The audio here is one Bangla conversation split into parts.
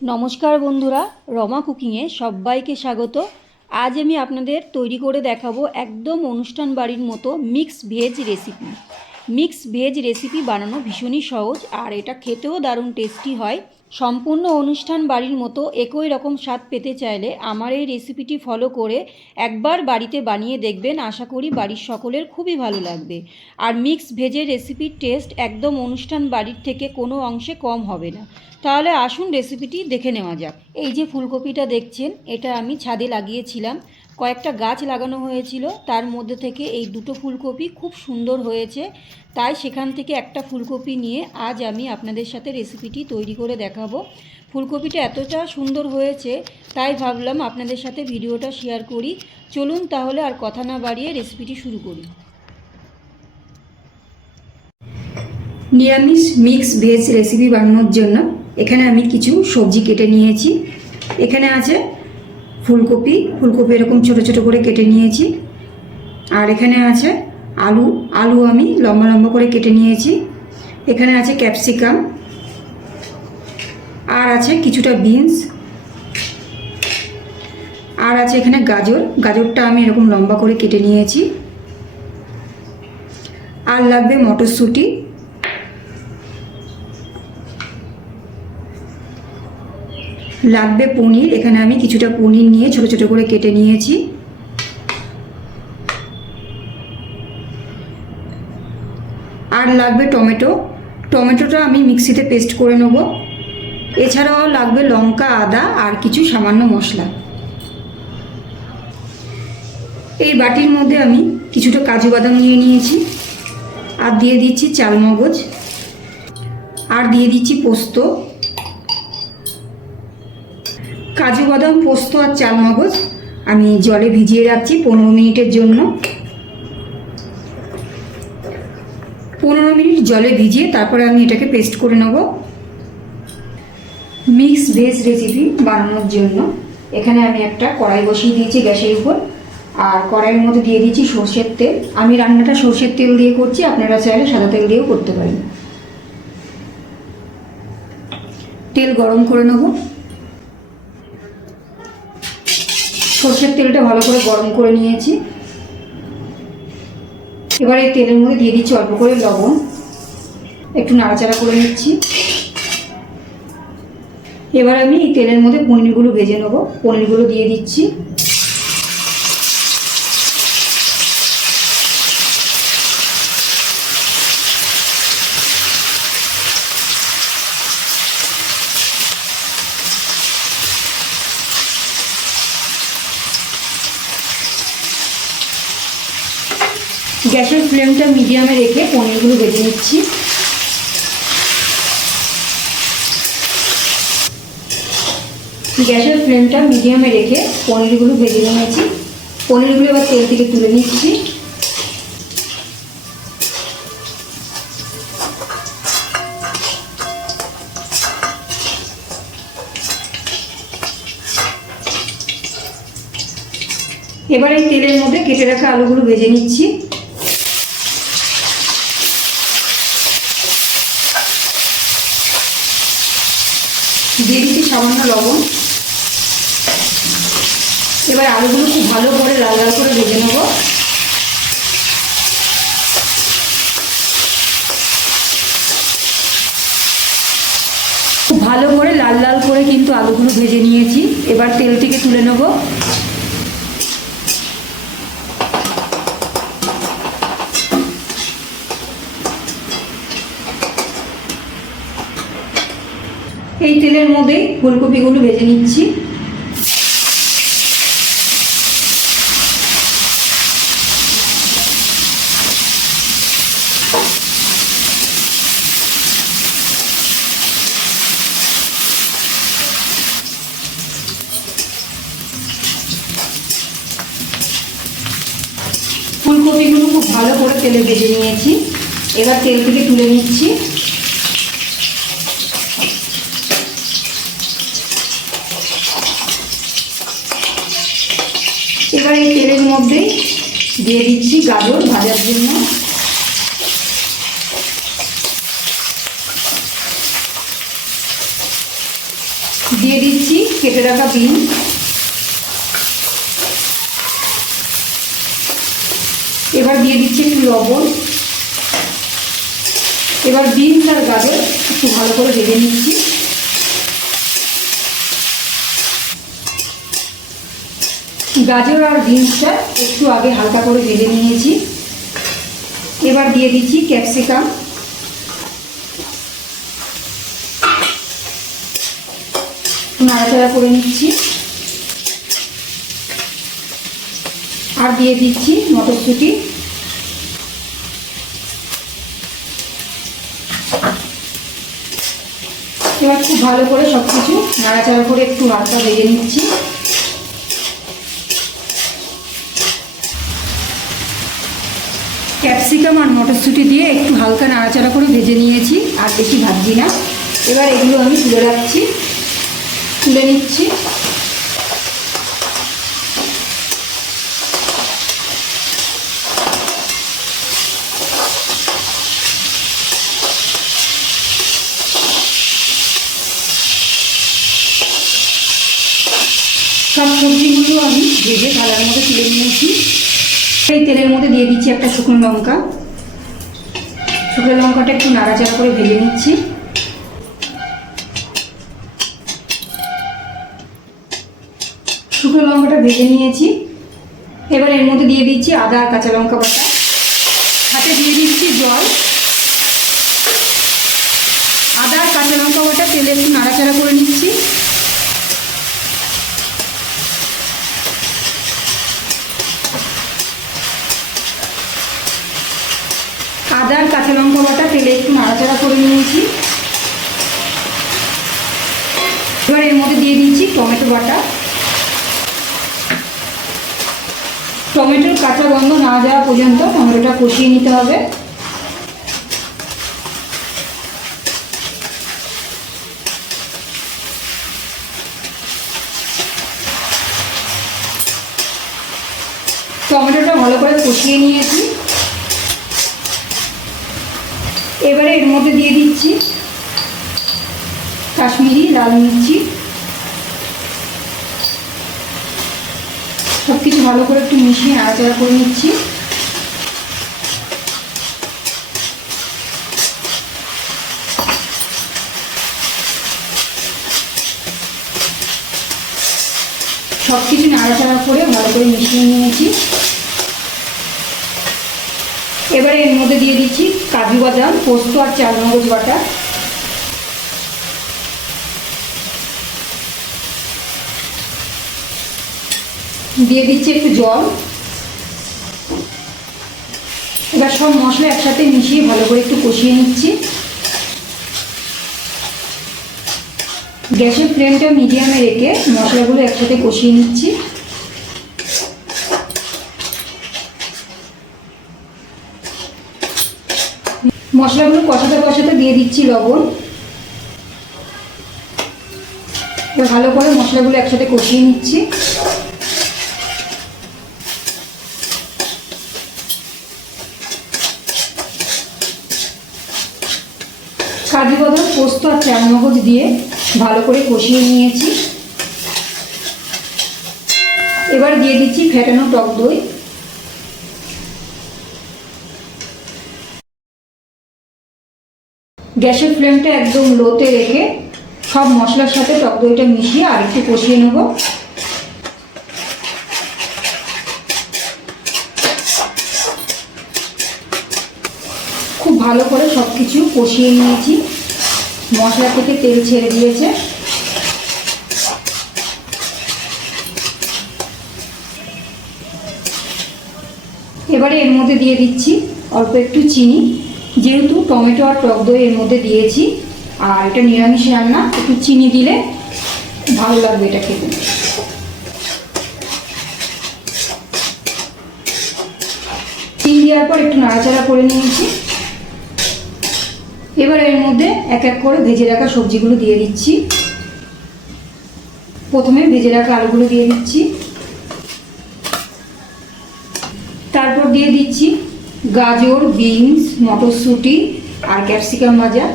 নমস্কার বন্ধুরা, রমা কুকিংয়ে সবাইকে স্বাগত। আজ আমি আপনাদের তৈরি করে দেখাবো একদম অনুষ্ঠান বাড়ির মতো মিক্স ভেজ রেসিপি বানানো ভীষণই সহজ, আর এটা খেতেও দারুণ টেস্টি হয়। সম্পূর্ণ অনুষ্ঠান বাড়ির মতো একই রকম স্বাদ পেতে চাইলে আমার এই রেসিপিটি ফলো করে একবার বাড়িতে বানিয়ে দেখবেন। আশা করি বাড়ির সকলের খুবই ভালো লাগবে। আর মিক্স ভেজের রেসিপির টেস্ট একদম অনুষ্ঠান বাড়ির থেকে কোনো অংশে কম হবে না। তাহলে আসুন রেসিপিটি দেখে নেওয়া যাক। এই যে ফুলকপিটা দেখছেন, এটা আমি ছাদে লাগিয়েছিলাম। কয়েকটা গাছ লাগানো হয়েছিল, তার মধ্যে থেকে এই দুটো ফুলকপি খুব সুন্দর হয়েছে, তাই সেখান থেকে একটা ফুলকপি নিয়ে আজ আমি আপনাদের সাথে রেসিপিটি তৈরি করে দেখাবো। ফুলকপিটা এতটা সুন্দর হয়েছে, তাই ভাবলাম আপনাদের সাথে ভিডিওটা শেয়ার করি। চলুন তাহলে আর কথা না বাড়িয়ে রেসিপিটি শুরু করি। নিরামিষ মিক্স ভেজ রেসিপি বানানোর জন্য এখানে আমি কিছু সবজি কেটে নিয়েছি। এখানে আছে ফুলকপি এরকম ছোট ছোট করে কেটে নিয়েছি। আর এখানে আছে আলু আমি লম্বা লম্বা করে কেটে নিয়েছি। এখানে আছে ক্যাপসিকাম, আর আছে কিছুটা বিনস, আর আছে এখানে গাজরটা আমি এরকম লম্বা করে কেটে নিয়েছি। আর লাগবে মটরশুঁটি, লাগবে পনির। এখানে আমি কিছুটা পনির নিয়ে ছোট ছোট করে কেটে নিয়েছি। আর লাগবে টমেটোটা আমি মিক্সিতে পেস্ট করে নেব। এছাড়াও লাগবে লঙ্কা, আদা আর কিছু সামান্য মশলা। এই বাটির মধ্যে আমি কিছুটা কাজু বাদাম নিয়ে নিয়েছি, আর দিয়ে দিচ্ছি চালমগজ, আর দিয়ে দিচ্ছি পোস্ত। কাজু বাদাম, পোস্ত আর চালমগজ আমি জলে ভিজিয়ে রাখছি 15 মিনিটের জন্য। 15 মিনিট জলে ভিজিয়ে তারপরে আমি এটাকে পেস্ট করে নেব। মিক্স ভেজ রেসিপি বানানোর জন্য এখানে আমি একটা কড়াই বসিয়ে দিয়েছি গ্যাসের উপর, আর কড়াইয়ের মধ্যে দিয়ে দিচ্ছি সর্ষের তেল। আমি রান্নাটা সর্ষের তেল দিয়ে করছি, আপনারা চাইলে সাদা তেল দিয়েও করতে পারেন। তেল গরম করে নেব। সর্ষের তেলটা ভালো করে গরম করে নিয়েছি। এবার এই তেলের মধ্যে দিয়ে দিচ্ছি অল্প করে লবণ, একটু নাড়াচাড়া করে নিচ্ছি। এবার আমি এই তেলের মধ্যে পনিরগুলো ভেজে নেব। পনিরগুলো দিয়ে দিচ্ছি। গ্যাসের ফ্লেমটা মিডিয়ামে রেখে পনিরগুলো ভেজে নিচ্ছি। গ্যাসের ফ্লেমটা মিডিয়ামে রেখে পনিরগুলো ভেজে নিয়েছি। পনিরগুলো এবার তেল থেকে তুলে নিচ্ছি। এবার এই তেলের মধ্যে কেটে রাখা আলুগুলো ভেজে নিচ্ছি। দিয়ে দিচ্ছি সামান্য লবণ। এবার আলুগুলো খুব ভালো করে লাল লাল করে ভেজে নেব। খুব ভালো করে লাল লাল করে কিন্তু আলুগুলো ভেজে নিয়েছি। এবার তেল থেকে তুলে নেব। এই তেলের মধ্যে ফুলকপিগুলো ভেজে নিচ্ছি। ফুলকপিগুলো খুব ভালো করে তেলে ভেজে নিয়েছি। এবার তেল থেকে তুলে নিচ্ছি। এবার এই তেলের মধ্যে দিয়ে দিচ্ছি গাজর ভাজার জন্য। দিয়ে দিয়ে দিচ্ছি কেটে রাখা বিনস, এবার দিয়ে দিচ্ছি একটু লবণ। এবার বিনস আর গাজর একটু ভালো করে ভেজে নিচ্ছি। গাজর আর বিনসটা একটু আগে হালকা করে ভেজে নিয়েছি। এবার দিয়ে দিচ্ছি ক্যাপসিকাম, নাড়াচাড়া করে নিচ্ছি। আর দিয়ে দিচ্ছি মটরশুঁটি। এবার খুব ভালো করে সব কিছু নাড়াচাড়া করে একটু হালকা ভেজে নিচ্ছি। ক্যাপসিকাম আর মটরশুঁটি দিয়ে একটু হালকা নাড়াচাড়া করে ভেজে নিয়েছি, আর বেশি ভাজছি না। এবার এগুলো আমি তুলে রাখছি, তুলে নিচ্ছি। সব সবজিগুলো আমি ভেজে থালার মধ্যে তুলে নিয়েছি। এই তেলের মধ্যে দিয়ে দিচ্ছি একটা শুকনো লঙ্কা। শুকনো লঙ্কাটা একটু নাড়াচাড়া করে ভেজে নিচ্ছি। শুকনো লঙ্কাটা ভেজে নিয়েছি। এবার এর মধ্যে দিয়ে দিচ্ছি আদা আর কাঁচা লঙ্কা বাটা। হাতে দিয়ে দিচ্ছি জল। আদা আর কাঁচা লঙ্কা বাটা তেলে একটু নাড়াচাড়া করে নিচ্ছি। আদা আর কাঁচা লঙ্কা বাটা তেলে একটু নাড়াচাড়া করে নিয়েছি। এবার এর মধ্যে দিয়ে দিচ্ছি টমেটো বাটা। টমেটোর কাঁচা গন্ধ না যাওয়া পর্যন্ত টমেটোটা কষিয়ে নিতে হবে। টমেটোটা ভালো করে কষিয়ে নিয়েছি। এবারে এর মধ্যে দিয়ে দিচ্ছি কাশ্মীরি লাল মির্চি। সব কিছু ভালো করে একটু মিশিয়ে নাড়াচাড়া করে নিচ্ছি। সব কিছু নাড়াচাড়া করে ভালো করে মিশিয়ে নিয়েছি। এবারে এর মধ্যে দিয়ে দিচ্ছি কাজু বাদাম, পোস্ত আর চালমগজ বাটা। দিয়ে দিচ্ছি একটু জল। এবার সব মশলা একসাথে মিশিয়ে ভালো করে একটু কষিয়ে নিচ্ছি। গ্যাসের ফ্লেমটা মিডিয়ামে রেখে মশলাগুলো একসাথে কষিয়ে নিচ্ছি। মশলাগুলো কষাতে কষাতে দিয়ে দিচ্ছি লবণ। এবার ভালো করে মশলাগুলো একসাথে কষিয়ে নিচ্ছি। কাজু বাদাম, পোস্ত আর চালমগজ দিয়ে ভালো করে কষিয়ে নিয়েছি। এবার দিয়ে দিচ্ছি ফেটানো টক দই। গ্যাসের ফ্লেমটা একদম লোতে রেখে সব মশলার সাথে টক দইটা মিশিয়ে আর একটু কষিয়ে নেব। খুব ভালো করে সব কিছু কষিয়ে নিয়েছি। মশলা থেকে তেল ছেড়ে দিয়েছে। এবারে এর মধ্যে দিয়ে দিচ্ছি অল্প একটু চিনি। যেহেতু টমেটো আর টক দই এর মধ্যে দিয়েছি আর এটা নিরামিষ রান্না, একটু চিনি দিলে ভালো লাগবে এটা খেতে। চিনি দেওয়ার পর একটু নাড়াচাড়া করে নিয়েছি। এবার এর মধ্যে এক এক করে ভেজে রাখা সবজিগুলো দিয়ে দিচ্ছি। প্রথমে ভেজে রাখা আলুগুলো দিয়ে দিচ্ছি। তারপর দিয়ে দিচ্ছি গাজর, বিনস, মটরশুঁটি আর ক্যাপসিকাম ভাজা।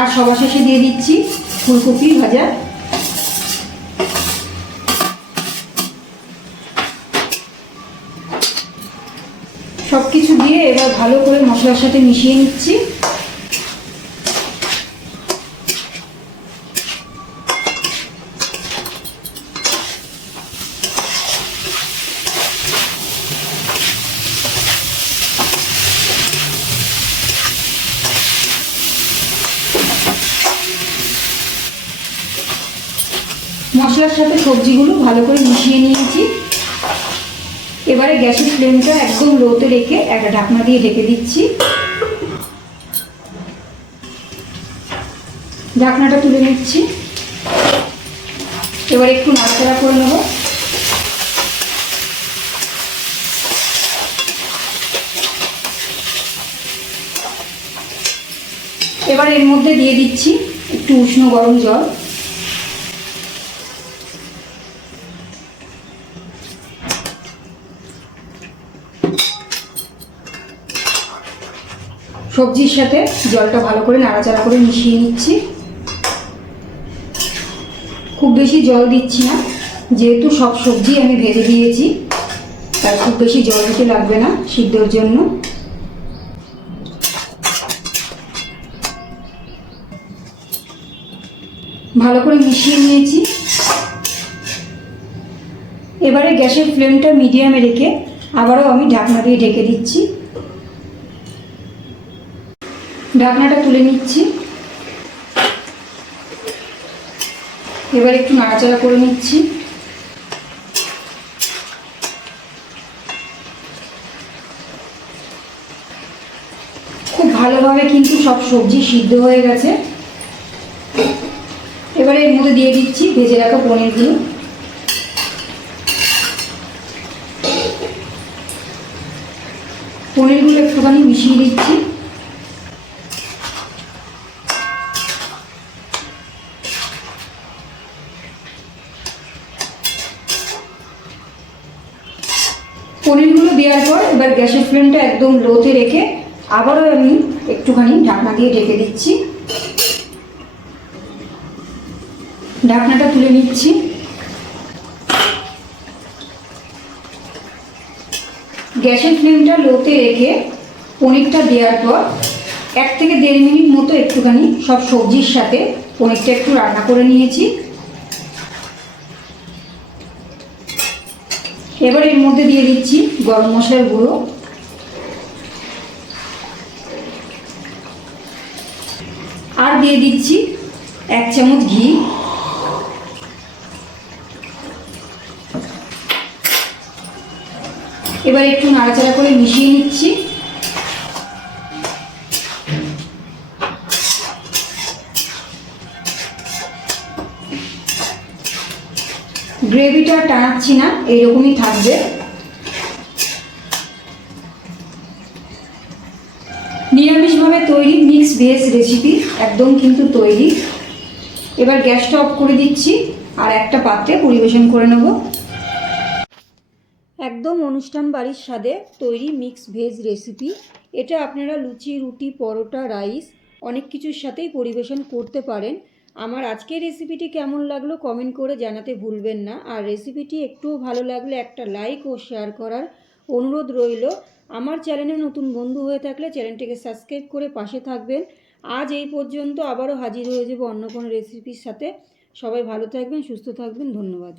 আর সবার শেষে দিয়ে দিচ্ছি ফুলকপি ভাজা। সব কিছু দিয়ে এবার ভালো করে মশলার সাথে মিশিয়ে নিচ্ছি। মশলার সাথে সবজিগুলো ভালো করে মিশিয়ে নিয়েছি। এবারে গ্যাসের ফ্লেমটা একদম লোতে রেখে একটা ঢাকনা দিয়ে ঢেকে দিচ্ছি। ঢাকনাটা তুলে নিচ্ছি। এবার একটু নাড়াচাড়া করে নেব। এবার এর মধ্যে দিয়ে দিচ্ছি একটু উষ্ণ গরম জল। সবজির সাথে জলটা ভালো করে নাড়াচাড়া করে মিশিয়ে নিচ্ছি। খুব বেশি জল দিচ্ছি না, যেহেতু সব সবজি আমি ভেজে দিয়েছি, তাই খুব বেশি জল দিতে লাগবে না সিদ্ধর জন্য। ভালো করে মিশিয়ে নিয়েছি। এবারে গ্যাসের ফ্লেমটা মিডিয়ামে রেখে আবারও আমি ঢাকনা দিয়ে ঢেকে দিচ্ছি। ঢাকনাটা তুলে নিচ্ছি। এবার একটু নাড়াচাড়া করে নিচ্ছি। খুব ভালোভাবে কিন্তু সব সবজি সিদ্ধ হয়ে গেছে। এবারে এর মধ্যে দিয়ে দিচ্ছি ভেজে রাখা পনিরগুলো। পনিরগুলো একটুখানি মিশিয়ে দিচ্ছি। পনিরগুলো দেওয়ার পর এবার গ্যাসের ফ্লেমটা একদম লোতে রেখে আবারও আমি একটুখানি ঢাকনা দিয়ে ঢেকে দিচ্ছি। ঢাকনাটা তুলে নিচ্ছি। গ্যাসের ফ্লেমটা লোতে রেখে পনিরটা দেওয়ার পর 1 থেকে 1.5 মিনিট মতো একটুখানি সব সবজির সাথে পনিরটা একটু রান্না করে নিয়েছি। এবার এর মধ্যে দিয়ে দিচ্ছি গরম মশলার গুঁড়ো, আর দিয়ে দিচ্ছি 1 চামচ ঘি। এবার একটু নাড়াচাড়া করে মিশিয়ে নিচ্ছি। গ্রেভিটা টানাচ্ছি না, এইরকমই থাকবে। নিরামিষভাবে তৈরি মিক্স ভেজ রেসিপি একদম কিন্তু তৈরি। এবার গ্যাসটা অফ করে দিচ্ছি আর একটা পাত্রে পরিবেশন করে নেব। একদম অনুষ্ঠান বাড়ির স্বাদে তৈরি মিক্স ভেজ রেসিপি। এটা আপনারা লুচি, রুটি, পরোটা, রাইস অনেক কিছুর সাথেই পরিবেশন করতে পারেন। আমার আজকের রেসিপিটি কেমন লাগলো কমেন্ট করে জানাতে ভুলবেন না। আর রেসিপিটি একটুও ভালো লাগলে একটা লাইক ও শেয়ার করার অনুরোধ রইল। আমার চ্যানেলে নতুন বন্ধু হয়ে থাকলে চ্যানেলটিকে সাবস্ক্রাইব করে পাশে থাকবেন। আজ এই পর্যন্ত, আবারও হাজির হয়ে যাব অন্য কোনো রেসিপির সাথে। সবাই ভালো থাকবেন, সুস্থ থাকবেন। ধন্যবাদ।